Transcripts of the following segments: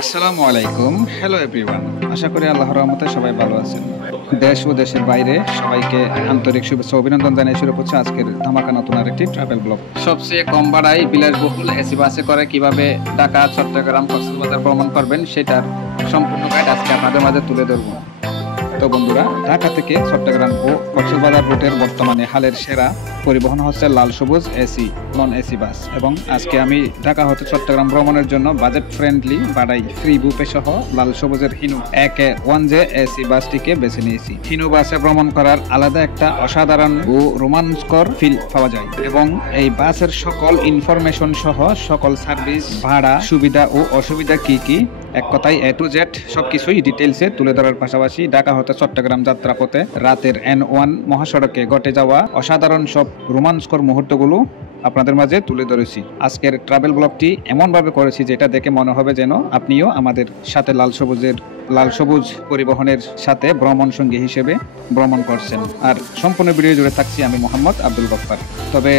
আসসালামু আলাইকুম। Hello everyone, আশা করি আল্লাহর রহমতে সবাই ভালো আছেন। দেশ ও দেশের বাইরে সবাইকে আন্তরিক শুভেচ্ছা অভিনন্দন জানিয়ে শুরু করছে আজকের ধামাকা নতুন আরেকটি ট্রাভেল ব্লগ। সবচেয়ে কম ভাড়ায় বিলাসবহুল এসি বাসে করে কিভাবে ঢাকা, চট্টগ্রাম, কক্সবাজার ভ্রমণ করবেন সেটার সম্পূর্ণ গাইড আজকে আপনাদের মাঝে তুলে ধরবো। তো বন্ধুরা, ঢাকা থেকে চট্টগ্রাম ও কক্সবাজার রুটের বর্তমানে হালের সেরা পরিবহন হচ্ছে লাল সবুজ এসি নন এসি বাস। এবং আজকে আমি ঢাকা হতে চট্টগ্রাম ভ্রমণের জন্য বাজেট ফ্রেন্ডলি ভাড়াই ফ্রি বুফে সহ লাল সবুজের হিনু একে 1J এসি বাসটিকে বেছে নিয়েছি। হিনু বাসে ভ্রমণ করার আলাদা একটা অসাধারণ ও রোমাঞ্চকর ফিল পাওয়া যায় এবং এই বাসের সকল ইনফরমেশন সহ সকল সার্ভিস, ভাড়া, সুবিধা ও অসুবিধা কি এক কথায় A to Z সবকিছুই ডিটেইলসে তুলে ধরার পাশাপাশি ঢাকা হতে চট্টগ্রাম যাত্রাপথে রাতের N1 মহাসড়কে ঘটে যাওয়া অসাধারণ সব রোমাঞ্চকর মুহূর্তগুলো আপনাদের মাঝে তুলে ধরেছি। আজকের ট্রাভেল ব্লগটি এমনভাবে করেছি যেটা দেখে মনে হবে যেন আপনিও আমাদের সাথে লাল সবুজ পরিবহনের সাথে ভ্রমণ সঙ্গী হিসেবে ভ্রমণ করছেন। আর সম্পূর্ণ ভিডিও জুড়ে থাকছি আমি মোহাম্মদ আব্দুল গফফার। তবে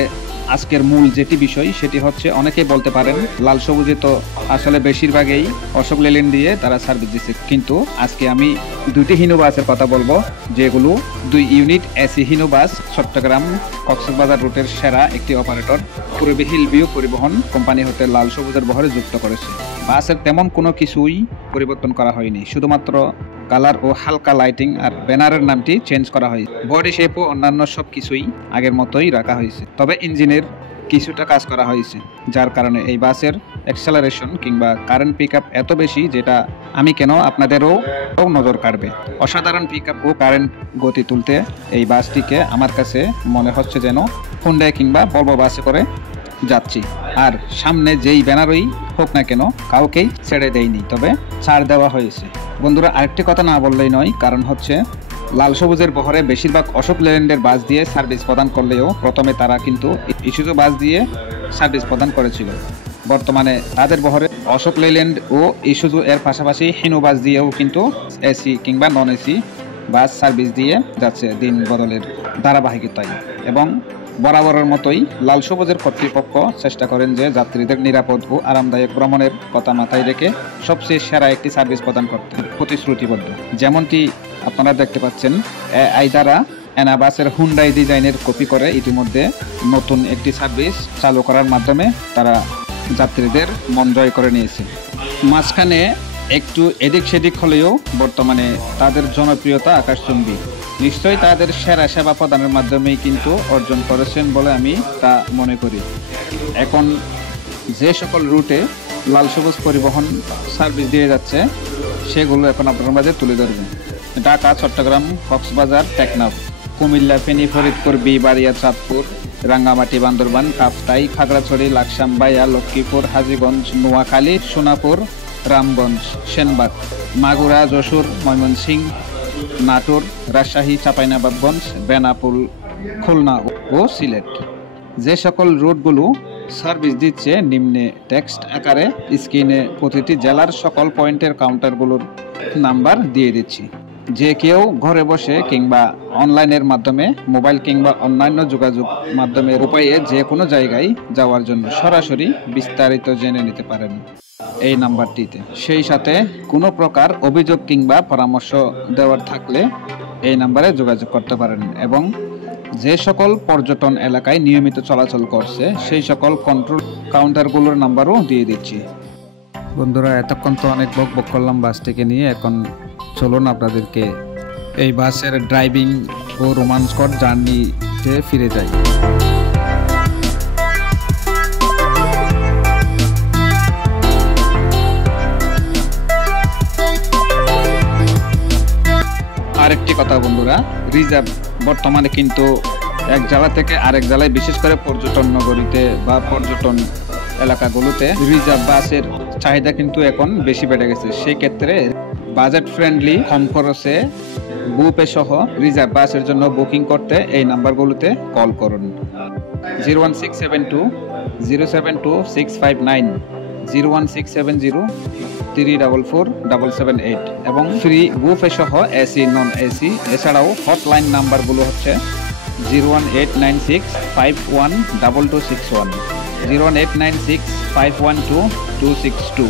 আজকের মূল যেটি বিষয় সেটি হচ্ছে, অনেকেই বলতে পারেন লাল সবুজে তো আসলে বেশিরভাগই অশোক লেল্যান্ড দিয়ে তারা সার্ভিস দিচ্ছে, কিন্তু আজকে আমি দুটি হিনু বাসের কথা বলবো যেগুলো 2 ইউনিট এসি হিনু বাস চট্টগ্রাম কক্সবাজার রুটের সেরা একটি অপারেটর পূর্বী হিল ভিউ পরিবহন কোম্পানি হতে লাল সবুজের বহরে যুক্ত করেছে। বাসের তেমন কোনো কিছুই পরিবর্তন করা হয়নি, শুধুমাত্র কালার ও হালকা লাইটিং আর ব্যানারের নামটি চেঞ্জ করা হয়েছে। বডি শেপ ও অন্যান্য সব কিছুই আগের মতোই রাখা হয়েছে, তবে ইঞ্জিনের কিছুটা কাজ করা হয়েছে, যার কারণে এই বাসের অ্যাক্সেলারেশন কিংবা কারেন্ট পিকআপ এত বেশি যেটা আমি কেন আপনাদেরও নজর কাড়বে। অসাধারণ পিকআপ ও কারেন্ট গতি তুলতে এই বাসটিকে আমার কাছে মনে হচ্ছে যেন হুন্ডাই কিংবা ভলভো বাসে করে যাচ্ছি। আর সামনে যেই ব্যানারই হোক না কেন কাউকেই ছেড়ে দেয়নি, তবে ছাড় দেওয়া হয়েছে। বন্ধুরা, আরেকটি কথা না বললেই নয়, কারণ হচ্ছে লাল সবুজের বহরে বেশিরভাগ অশোক লেল্যান্ডের বাস দিয়ে সার্ভিস প্রদান করলেও প্রথমে তারা কিন্তু ইসুজু বাস দিয়ে সার্ভিস প্রদান করেছিল। বর্তমানে তাদের বহরে অশোক লেল্যান্ড ও ইসুজু এর পাশাপাশি হিনু বাস দিয়েও কিন্তু এসি কিংবা নন এসি বাস সার্ভিস দিয়ে যাচ্ছে দিন বদলের ধারাবাহিকতায়। এবং বরাবরের মতোই লাল সবুজের কর্তৃপক্ষ চেষ্টা করেন যে যাত্রীদের নিরাপদ ও আরামদায়ক ভ্রমণের কথা মাথায় রেখে সবচেয়ে সেরা একটি সার্ভিস প্রদান করতে প্রতিশ্রুতিবদ্ধ। যেমনটি আপনারা দেখতে পাচ্ছেন, এই দ্বারা এনা বাসের হুন্ডাই ডিজাইনের কপি করে ইতিমধ্যে নতুন একটি সার্ভিস চালু করার মাধ্যমে তারা যাত্রীদের মন জয় করে নিয়েছে। মাঝখানে একটু এদিক সেদিক হলেও বর্তমানে তাদের জনপ্রিয়তা আকাশচুম্বী। নিশ্চয়ই তাদের সেরা সেবা প্রদানের মাধ্যমেই কিন্তু অর্জন করেছেন বলে আমি তা মনে করি। এখন যে সকল রুটে লাল সবুজ পরিবহন সার্ভিস দিয়ে যাচ্ছে সেগুলো এখন আপনার মাঝে তুলে ধরবেন। ঢাকা, চট্টগ্রাম, কক্সবাজার, টেকনাফ, কুমিল্লা, ফেনী, ফরিদপুর, বিবাড়িয়া, চাঁদপুর, রাঙ্গামাটি, বান্দরবান, কাপ্তাই, খাগড়াছড়ি, লাকসাম, বায়া, লক্ষ্মীপুর, হাজীগঞ্জ, নোয়াখালী, সোনাপুর, রামগঞ্জ, সেনবাগ, মাগুরা, যশোর, ময়মনসিংহ, নাটোর, রাজশাহী, চাঁপাইনবাবগঞ্জ, বেনাপোল, খুলনা ও সিলেট। যে সকল রুটগুলো সার্ভিস দিচ্ছে নিম্নে টেক্সট আকারে স্ক্রিনে প্রতিটি জেলার সকল পয়েন্টের কাউন্টারগুলোর নাম্বার দিয়ে দিচ্ছি। যে কেউ ঘরে বসে কিংবা অনলাইনের মাধ্যমে মোবাইল কিংবা অন্যান্য যোগাযোগ মাধ্যমের উপায়ে যে কোনো জায়গায় যাওয়ার জন্য সরাসরি বিস্তারিত জেনে নিতে পারেন এই নাম্বারটিতে। সেই সাথে কোনো প্রকার অভিযোগ কিংবা পরামর্শ দেওয়ার থাকলে এই নাম্বারে যোগাযোগ করতে পারেন। এবং যে সকল পর্যটন এলাকায় নিয়মিত চলাচল করছে সেই সকল কন্ট্রোল কাউন্টারগুলোর নাম্বারও দিয়ে দিচ্ছি। বন্ধুরা, এতক্ষণ তো অনেক বকবক করলাম বাসটিকে নিয়ে, এখন চলুন আপনাদেরকে এই বাসের ড্রাইভিং ও রোমাঞ্চকর জার্নিতে ফিরে যাই। আরেকটি কথা বন্ধুরা, রিজার্ভ বর্তমানে কিন্তু এক জেলা থেকে আরেক জেলায়, বিশেষ করে পর্যটন নগরীতে বা পর্যটন এলাকাগুলোতে রিজার্ভ বাসের চাহিদা কিন্তু এখন বেশি বেড়ে গেছে। সেই ক্ষেত্রে বাজেট ফ্রেন্ডলি কম খরচে বুফে সহ রিজার্ভ বাসের জন্য বুকিং করতে এই নাম্বারগুলোতে কল করুন। 01672 072 659, 01670 344 778 এবং ফ্রি বুফে সহ এসি নন এসি। এছাড়াও হটলাইন নাম্বারগুলো হচ্ছে 01896 512261, 01896 512 262,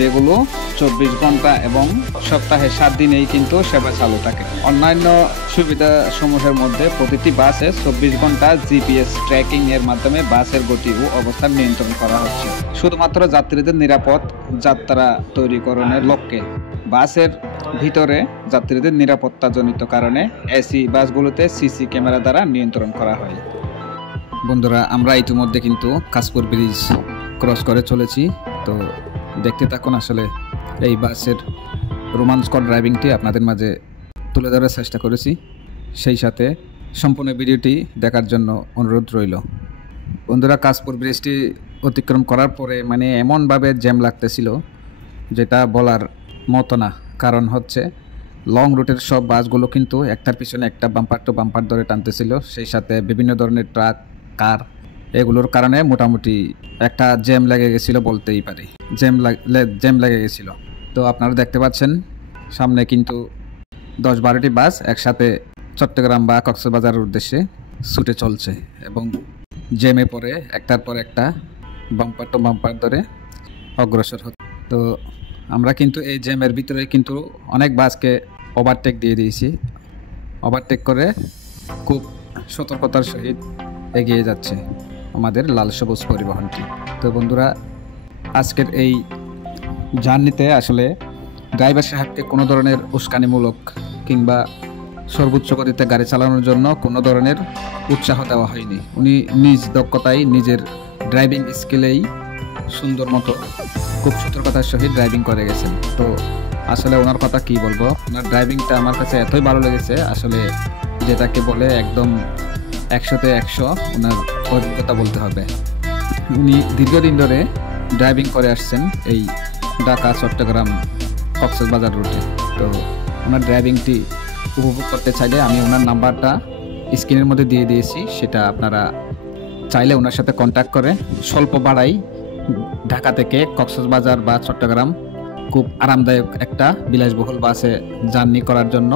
যেগুলো 24 ঘন্টা এবং সপ্তাহে 7 দিনেই কিন্তু সেবা চালু থাকে। অন্যান্য সুবিধা সমূহের মধ্যে প্রতিটি বাসে 24 ঘন্টা জিপিএস ট্র্যাকিং এর মাধ্যমে বাসের গতি ও অবস্থান নিয়ন্ত্রণ করা হচ্ছে, শুধুমাত্র যাত্রীদের নিরাপদ যাত্রা তৈরিকরণের লক্ষ্যে। বাসের ভিতরে যাত্রীদের নিরাপত্তাজনিত কারণে এসি বাসগুলোতে সিসি ক্যামেরা দ্বারা নিয়ন্ত্রণ করা হয়। বন্ধুরা, আমরা ইতিমধ্যে কিন্তু কাশপুর ব্রিজ ক্রস করে চলেছি। তো দেখতে থাকুন, আসলে এই বাসের রোমাঞ্চকর ড্রাইভিংটি আপনাদের মাঝে তুলে ধরার চেষ্টা করেছি। সেই সাথে সম্পূর্ণ ভিডিওটি দেখার জন্য অনুরোধ রইল। বন্ধুরা, কাশপুর ব্রিজটি অতিক্রম করার পরে মানে এমনভাবে জ্যাম লাগতেছিল যেটা বলার মতো না। কারণ হচ্ছে লং রুটের সব বাসগুলো কিন্তু একটার পিছনে একটা বাম্পার টু বাম্পার ধরে টানতেছিল। সেই সাথে বিভিন্ন ধরনের ট্রাক, কার, এগুলোর কারণে মোটামুটি একটা জ্যাম লেগে গেছিল বলতেই পারি। জ্যাম লেগে গেছিল। তো আপনারা দেখতে পাচ্ছেন সামনে কিন্তু 10-12টি বাস একসাথে চট্টগ্রাম বা কক্সবাজারের উদ্দেশ্যে ছুটে চলছে এবং জ্যামে পরে একটার পর একটা বাম্পার টু বাম্পার ধরে অগ্রসর হচ্ছে। তো আমরা কিন্তু এই জ্যামের ভিতরে কিন্তু অনেক বাসকে ওভারটেক দিয়ে দিয়েছি। ওভারটেক করে খুব সতর্কতার সহিত এগিয়ে যাচ্ছে আমাদের লাল সবুজ পরিবহনটি। তো বন্ধুরা, আজকের এই জার্নিতে আসলে ড্রাইভার সাহেবকে কোনো ধরনের উস্কানিমূলক কিংবা সর্বোচ্চ গতিতে গাড়ি চালানোর জন্য কোনো ধরনের উৎসাহ দেওয়া হয়নি। উনি নিজ দক্ষতায়, নিজের ড্রাইভিং স্কিলেই সুন্দর মতো খুব সতর্কতার সহিত ড্রাইভিং করে গেছেন। তো আসলে ওনার কথা কি বলবো, ওনার ড্রাইভিংটা আমার কাছে এতই ভালো লেগেছে, আসলে যেটাকে বলে একদম 100তে 100 ওনার অভিজ্ঞতা বলতে হবে। উনি দীর্ঘদিন ধরে ড্রাইভিং করে আসছেন এই ঢাকা, চট্টগ্রাম, কক্সবাজার রুটে। তো ওনার ড্রাইভিংটি উপভোগ করতে চাইলে আমি ওনার নাম্বারটা স্ক্রিনের মধ্যে দিয়ে দিয়েছি, সেটা আপনারা চাইলে ওনার সাথে কন্ট্যাক্ট করে স্বল্প ভাড়ায় ঢাকা থেকে কক্সবাজার বা চট্টগ্রাম খুব আরামদায়ক একটা বিলাসবহুল বাসে জার্নি করার জন্য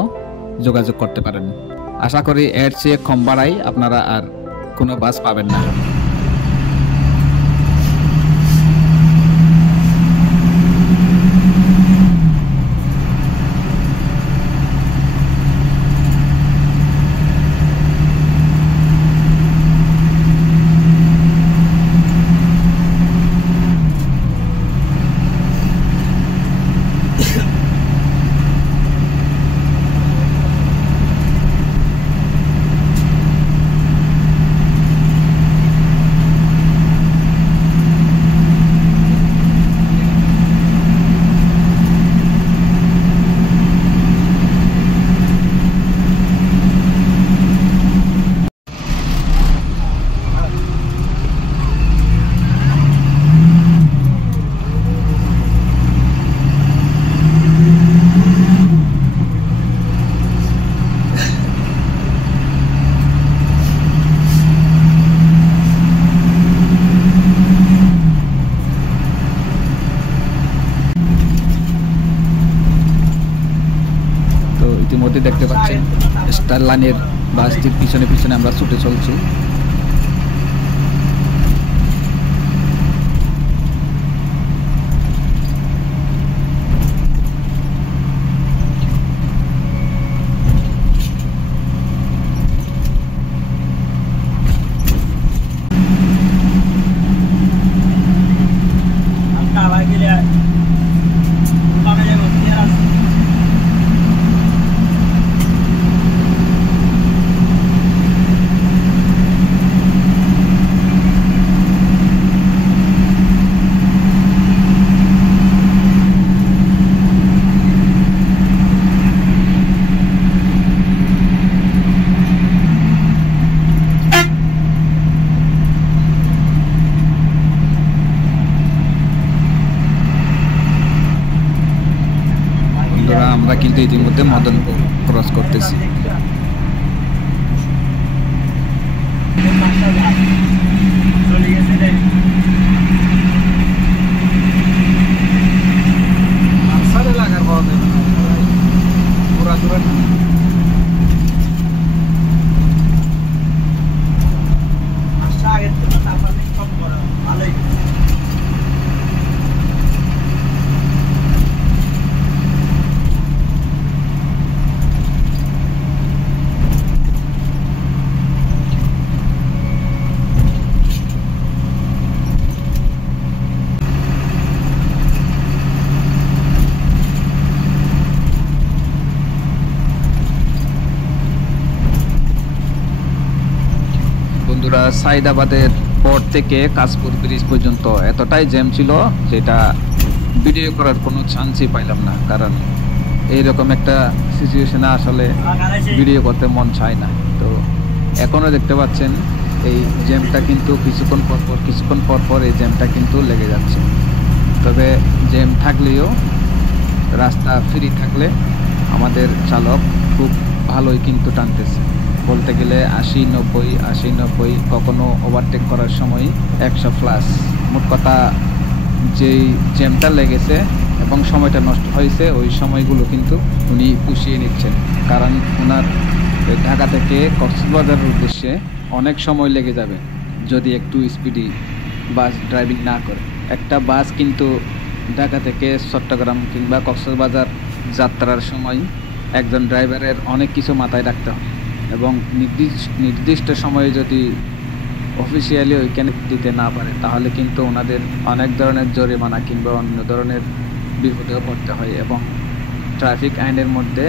যোগাযোগ করতে পারেন। আশা করি এর চেয়ে কম ভাড়ায় আপনারা আর কোনো বাস পাবেন না। ইতিমধ্যে দেখতে পাচ্ছেন স্টার লাইনের বাসটির পিছনে পিছনে আমরা ছুটে চলছি। আমরা কিন্তু ইতিমধ্যে মদনপুর ক্রস করতেছি। সাইদাবাদের পর থেকে কাশপুর ব্রিজ পর্যন্ত এতটাই জ্যাম ছিল যেটা ভিডিও করার কোনো চান্সই পাইলাম না, কারণ এইরকম একটা সিচুয়েশনে আসলে ভিডিও করতে মন চায় না। তো এখনও দেখতে পাচ্ছেন এই জ্যামটা কিন্তু কিছুক্ষণ পর এই জ্যামটা কিন্তু লেগে যাচ্ছে। তবে জ্যাম থাকলেও রাস্তা ফ্রি থাকলে আমাদের চালক খুব ভালোই কিন্তু টানতেছে, বলতে গেলে 80-90 কখনো ওভারটেক করার সময় 100+। মোট কথা যেই জ্যামটা লেগেছে এবং সময়টা নষ্ট হয়েছে ওই সময়গুলো কিন্তু উনি পুষিয়ে নিচ্ছেন, কারণ ওনার ঢাকা থেকে কক্সবাজারের উদ্দেশ্যে অনেক সময় লেগে যাবে যদি একটু স্পিডি বাস ড্রাইভিং না করে। একটা বাস কিন্তু ঢাকা থেকে চট্টগ্রাম কিংবা কক্সবাজার যাত্রার সময় একজন ড্রাইভারের অনেক কিছু মাথায় রাখতে হয়, এবং নির্দিষ্ট সময়ে যদি অফিসিয়ালি ওইখানে দিতে না পারে তাহলে কিন্তু ওনাদের অনেক ধরনের জরিমানা কিংবা অন্য ধরনের বিপদেও পড়তে হয়। এবং ট্রাফিক আইনের মধ্যে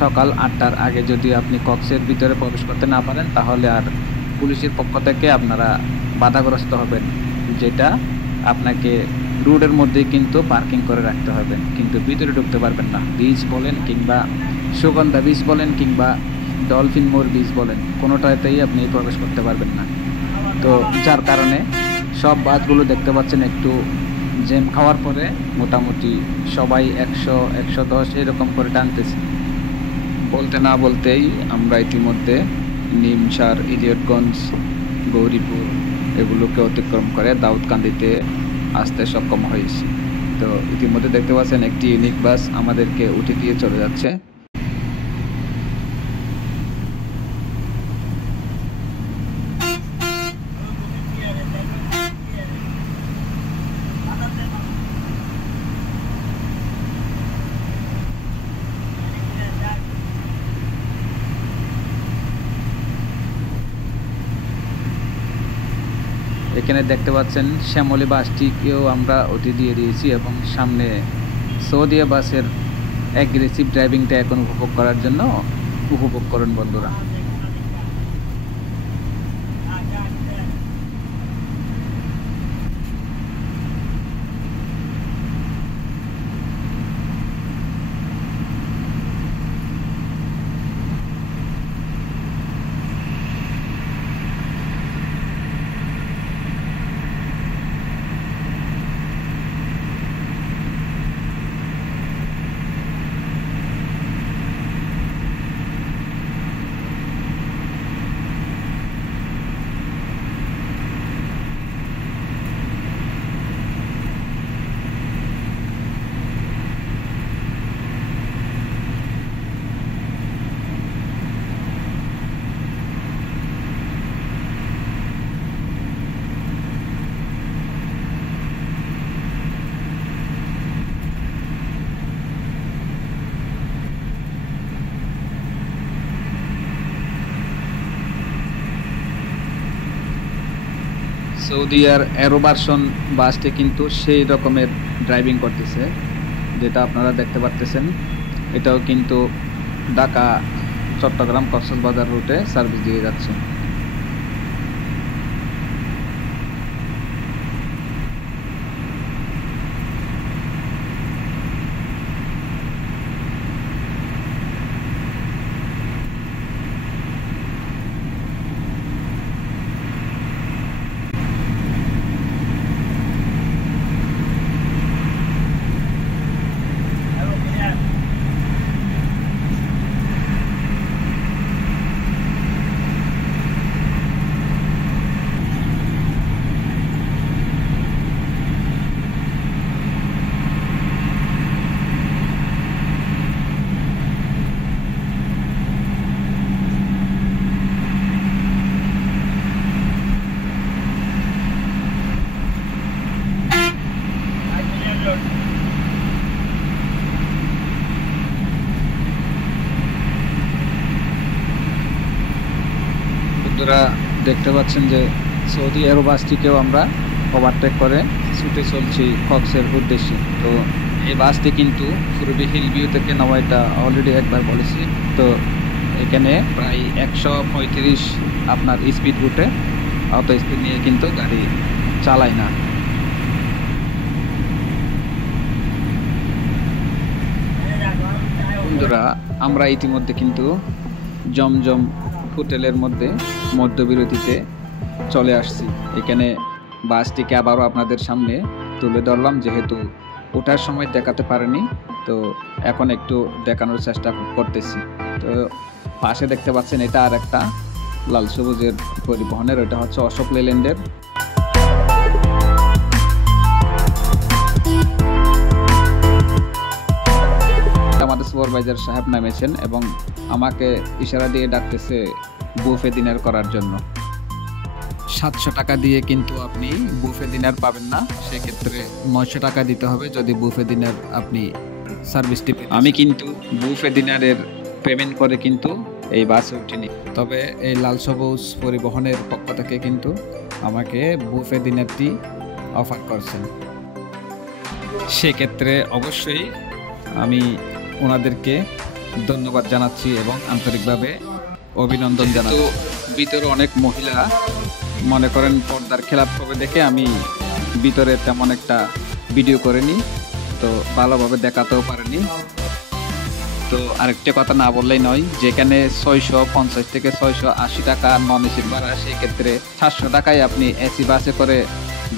সকাল 8টার আগে যদি আপনি কক্সের ভিতরে প্রবেশ করতে না পারেন তাহলে আর পুলিশের পক্ষ থেকে আপনারা বাধাগ্রস্ত হবেন, যেটা আপনাকে রোডের মধ্যেই কিন্তু পার্কিং করে রাখতে হবে, কিন্তু ভিতরে ঢুকতে পারবেন না। বিচ বলেন কিংবা সুগন্ধা বিচ বলেন কিংবা ডলফিন মোর বিচ বলেন, কোনোটাতেই আপনি প্রবেশ করতে পারবেন না। তো যার কারণে সব বাসগুলো দেখতে পাচ্ছেন একটু জ্যাম খাওয়ার পরে মোটামুটি সবাই 100-110 এরকম করে টানতেছে। বলতে না বলতেই আমরা ইতিমধ্যে নিমসার, ইলিয়টগঞ্জ, গৌরীপুর এগুলোকে অতিক্রম করে দাউদকান্দিতে আসতে সক্ষম হয়েছি। তো ইতিমধ্যে দেখতে পাচ্ছেন একটি ইউনিক বাস আমাদেরকে উঠে দিয়ে চলে যাচ্ছে। এখানে দেখতে পাচ্ছেন শ্যামলী বাসটিকেও আমরা ওটি দিয়ে দিয়েছি, এবং সামনে সৌদিয়া বাসের অ্যাগ্রেসিভ ড্রাইভিংটা এখন উপভোগ করার জন্য উপভোগ করুন বন্ধুরা। সৌদিয়ার অ্যারোভার্সন বাসটি কিন্তু সেই রকমের ড্রাইভিং করতেছে যেটা আপনারা দেখতে পারতেছেন। এটাও কিন্তু ঢাকা, চট্টগ্রাম, কক্সবাজার রুটে সার্ভিস দিয়ে যাচ্ছে। বন্ধুরা দেখতে পাচ্ছেন যে সৌদি এরোবাসটিকেও আমরা ওভারটেক করে ছুটে চলছি কক্সের উদ্দেশ্যে। তো এই বাসটি কিন্তু পূর্বে হিল ভিউ থেকে নওয়াইটা অলরেডি একবার বলেছি। তো এখানে প্রায় 135 আপনার স্পিড রুটে অত স্পিড নিয়ে কিন্তু গাড়ি চালায় না। বন্ধুরা, আমরা ইতিমধ্যে কিন্তু জমজম হোটেলের মধ্যে মধ্যবিরতিতে চলে আসছি। এখানে বাসটিকে আবারও আপনাদের সামনে তুলে ধরলাম, যেহেতু ওঠার সময় দেখাতে পারেনি, তো এখন একটু দেখানোর চেষ্টা করতেছি। তো পাশে দেখতে পাচ্ছেন এটা আর একটা লাল সবুজের পরিবহনের, ওইটা হচ্ছে অশোক লেল্যান্ডের। আমাদের সুপারভাইজার সাহেব নামেছেন এবং আমাকে ইশারা দিয়ে ডাকতেছে বুফে ডিনার করার জন্য। 700 টাকা দিয়ে কিন্তু আপনি বুফে ডিনার পাবেন না, সেক্ষেত্রে 900 টাকা দিতে হবে যদি বুফে ডিনার আপনি সার্ভিসটি। আমি কিন্তু বুফে ডিনারের পেমেন্ট করে কিন্তু এই বাসে উঠিনি, তবে এই লাল সবুজ পরিবহনের পক্ষ থেকে কিন্তু আমাকে বুফে ডিনারটি অফার করছেন। সেক্ষেত্রে অবশ্যই আমি ওনাদেরকে ধন্যবাদ জানাচ্ছি এবং আন্তরিকভাবে অভিনন্দন জানাচ্ছি। ভিতরে অনেক মহিলা মনে করেন পর্দার খেলাপ হবে দেখে আমি ভিতরে তেমন একটা ভিডিও করিনি, তো ভালোভাবে দেখাতেও পারিনি। তো আরেকটা কথা না বললেই নয়, যেখানে 650 থেকে 680 টাকা নন এসির ভাড়া, সেই ক্ষেত্রে 700 টাকায় আপনি এসি বাসে করে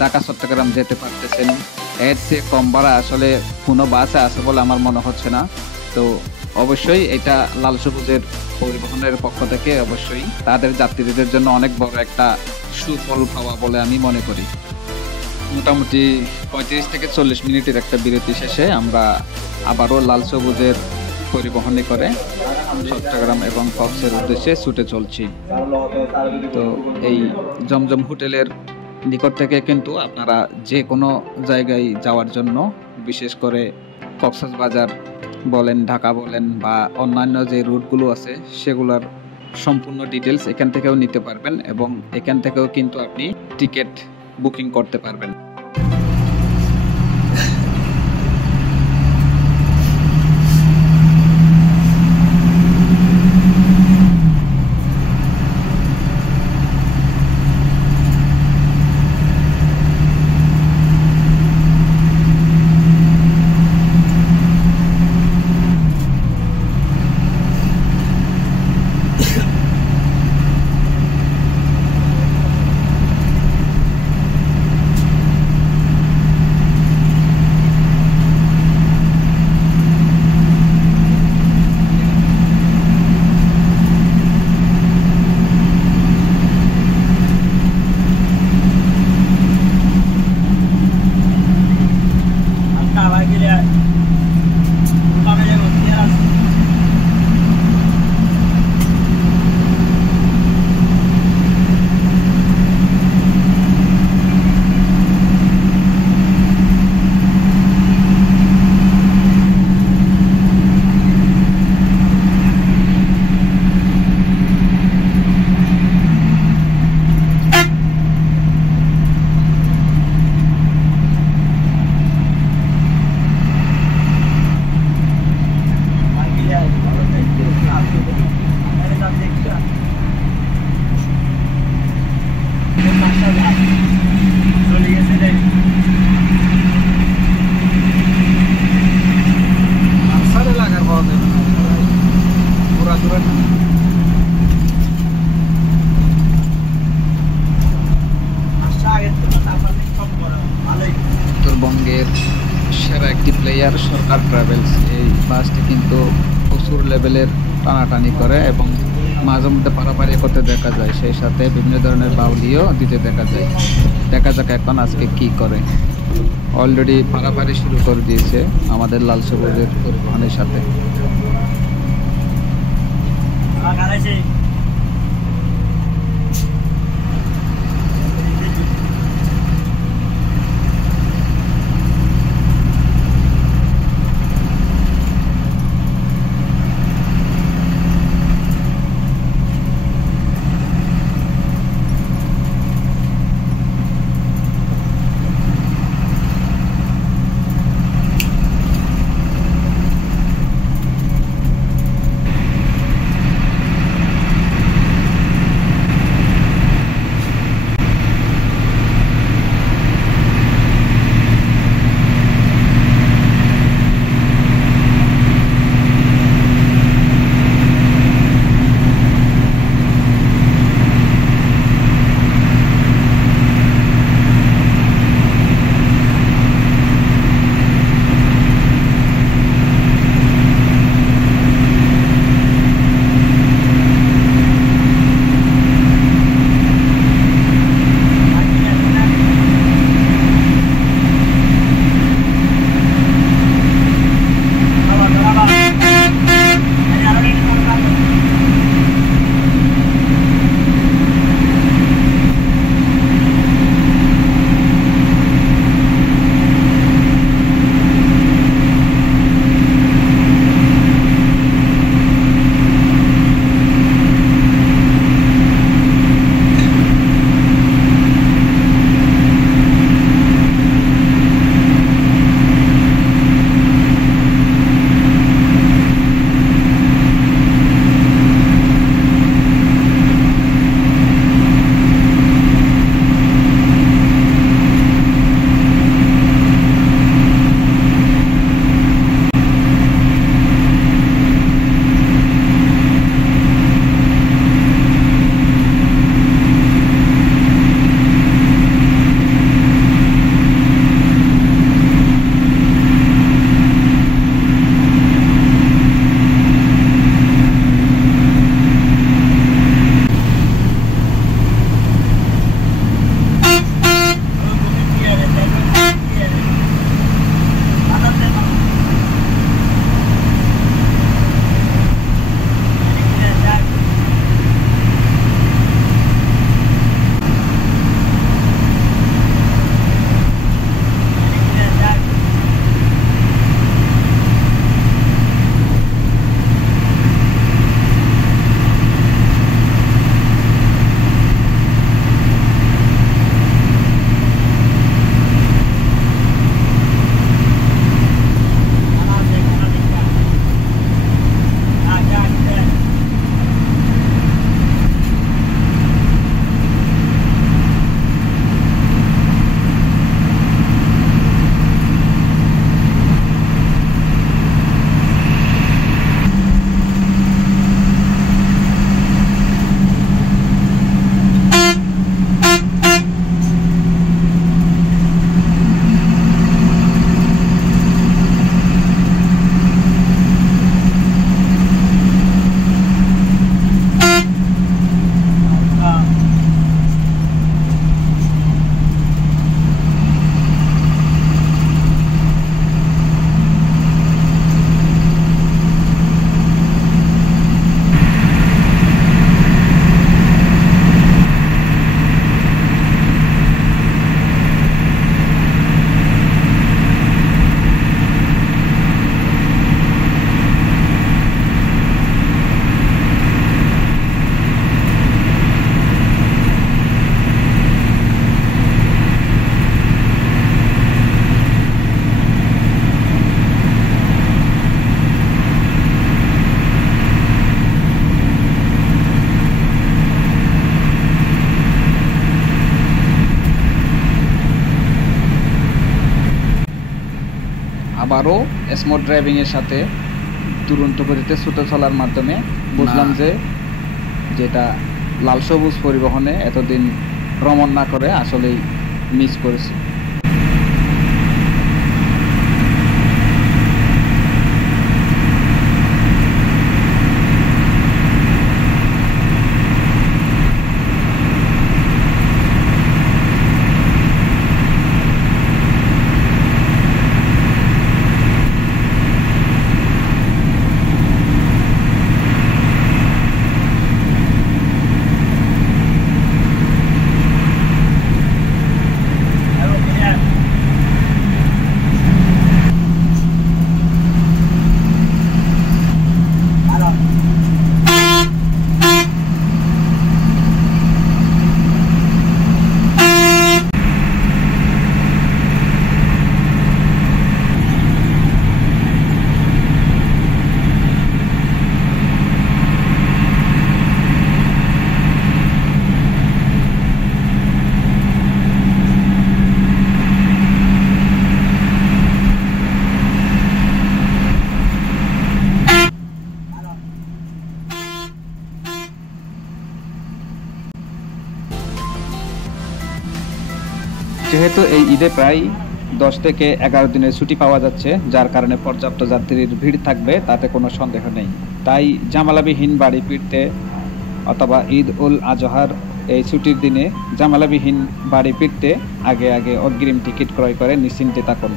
ঢাকা চট্টগ্রাম যেতে পারতেছেন। এর চেয়ে কম ভাড়া আসলে কোনো বাসে আছে বলে আমার মনে হচ্ছে না। তো অবশ্যই এটা লাল সবুজের পরিবহনের পক্ষ থেকে অবশ্যই তাদের যাত্রীদের জন্য অনেক বড় একটা সুফল পাওয়া বলে আমি মনে করি। মোটামুটি 35 থেকে 40 মিনিটের একটা বিরতি শেষে আমরা আবারও লাল সবুজের পরিবহনে করে চট্টগ্রাম এবং কক্সের উদ্দেশ্যে ছুটে চলছি। তো এই জমজম হোটেলের নিকট থেকে কিন্তু আপনারা যে কোনো জায়গায় যাওয়ার জন্য, বিশেষ করে কক্সবাজার বলেন, ঢাকা বলেন বা অন্যান্য যে রুটগুলো আছে সেগুলোর সম্পূর্ণ ডিটেলস এখান থেকেও নিতে পারবেন এবং এখান থেকেও কিন্তু আপনি টিকিট বুকিং করতে পারবেন। উত্তরবঙ্গের সেরা একটি প্লেয়ার সরকার ট্রাভেলস, এই বাসটি কিন্তু প্রচুর লেভেলের টানাটানি করে এবং মাঝে মধ্যে পারাপারি করতে দেখা যায়, সেই সাথে বিভিন্ন ধরনের বাউলিও দিতে দেখা যায়। দেখা যাক এখন আজকে কি করে। অলরেডি পারাপারি শুরু করে দিয়েছে আমাদের লাল সবুজের পরিবহনের সাথে। আরও স্মুথ ড্রাইভিংয়ের সাথে দুরন্ত গতিতে ছুটে চলার মাধ্যমে বুঝলাম যে যেটা লাল সবুজ পরিবহনে এতদিন ভ্রমণ না করে আসলেই মিস করেছি। যেহেতু এই ঈদে প্রায় 10 থেকে 11 দিনের ছুটি পাওয়া যাচ্ছে, যার কারণে পর্যাপ্ত যাত্রীর ভিড় থাকবে তাতে কোনো সন্দেহ নেই। তাই জামালাবিহীন বাড়ি ফিরতে অথবা ঈদ উল আজহার এই ছুটির দিনে জামালাবিহীন বাড়ি ফিরতে আগে অগ্রিম টিকিট ক্রয় করে নিশ্চিন্তে থাকুন।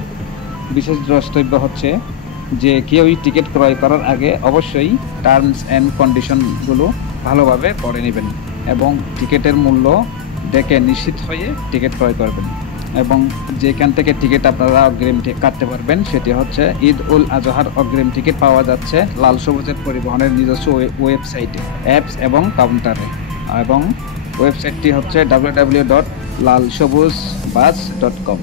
বিশেষ দ্রষ্টব্য হচ্ছে যে কেউই টিকিট ক্রয় করার আগে অবশ্যই টার্মস অ্যান্ড কন্ডিশনগুলো ভালোভাবে পড়ে নেবেন এবং টিকিটের মূল্য দেখে নিশ্চিত হয়ে টিকিট ক্রয় করবেন। এবং যেখান থেকে টিকিট আপনারা অগ্রিম কাটতে পারবেন সেটি হচ্ছে ঈদ উল আজহার অগ্রিম টিকিট পাওয়া যাচ্ছে লাল সবুজের পরিবহনের নিজস্ব ওয়েবসাইটে, অ্যাপস এবং কাউন্টারে। এবং ওয়েবসাইটটি হচ্ছে www.lalsobuzbus.com।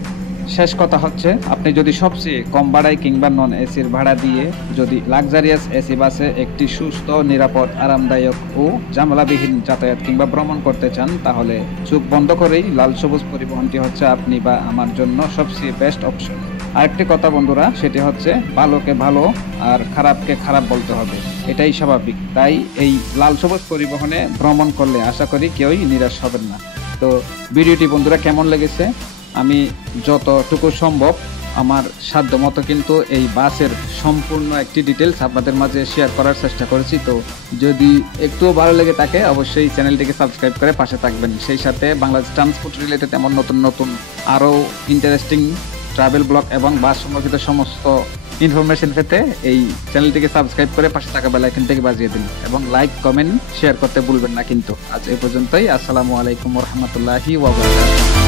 শেষ কথা হচ্ছে, আপনি যদি সবচেয়ে কম ভাড়ায় কিংবা নন এসির ভাড়া দিয়ে যদি লাক্সারিয়াস এসি বাসে একটি সুস্থ, নিরাপদ, আরামদায়ক ও ঝামেলাবিহীন যাতায়াত কিংবা ভ্রমণ করতে চান, তাহলে চোখ বন্ধ করেই লাল সবুজ পরিবহনটি হচ্ছে আপনি বা আমার জন্য সবচেয়ে বেস্ট অপশন। আরেকটি কথা বন্ধুরা, সেটি হচ্ছে ভালোকে ভালো আর খারাপকে খারাপ বলতে হবে, এটাই স্বাভাবিক। তাই এই লাল সবুজ পরিবহনে ভ্রমণ করলে আশা করি কেউই নিরাশ হবেন না। তো ভিডিওটি বন্ধুরা কেমন লেগেছে? আমি যতটুকু সম্ভব আমার সাধ্য মতো কিন্তু এই বাসের সম্পূর্ণ একটি ডিটেলস আপনাদের মাঝে শেয়ার করার চেষ্টা করেছি। তো যদি একটুও ভালো লেগে থাকে অবশ্যই চ্যানেলটিকে সাবস্ক্রাইব করে পাশে থাকবেন। সেই সাথে বাংলাদেশ ট্রান্সপোর্ট রিলেটেড এমন নতুন আরও ইন্টারেস্টিং ট্রাভেল ব্লগ এবং বাস সম্পর্কিত সমস্ত ইনফরমেশন পেতে এই চ্যানেলটিকে সাবস্ক্রাইব করে পাশে থাকা বেল আইকন থেকে বাজিয়ে দিন এবং লাইক, কমেন্ট, শেয়ার করতে ভুলবেন না। কিন্তু আজ এই পর্যন্তই। আসসালামু আলাইকুম ওয়া রাহমাতুল্লাহি ওয়া বারাকাতুহু।